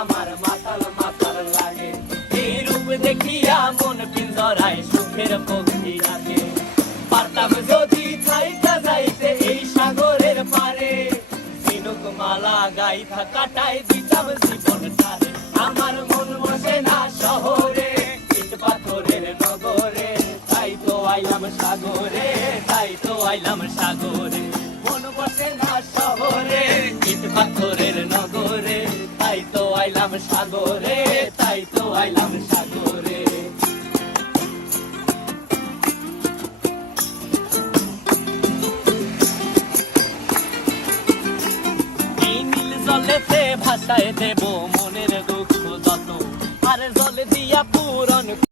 আমার মাতাল মাতাল লাগে। এই রূপ দেখিয়া মন পিঞ্জরায় সুখের পক্ষী ডাকে। পারতাম যদি থাইকা যাইতে এই সাগরের পারে, ঝিনুক মালা গাইথা কাটাই দিতাম জীবনটারে। আমার মন বসে না শহরে, ইট পাথরের নগরে, তাই তো আইলাম সাগরে, তাই তো আইলাম সাগরে। মন বসে না শহরে, ইট পাথরের নগরে, তাই তো আইলাম সাগরে, তাই তো আইলাম সাগরে। এই নীল জলেতে ভাসায় দেব মনের দুঃখ যত, আর জলে দিয়া পূরণ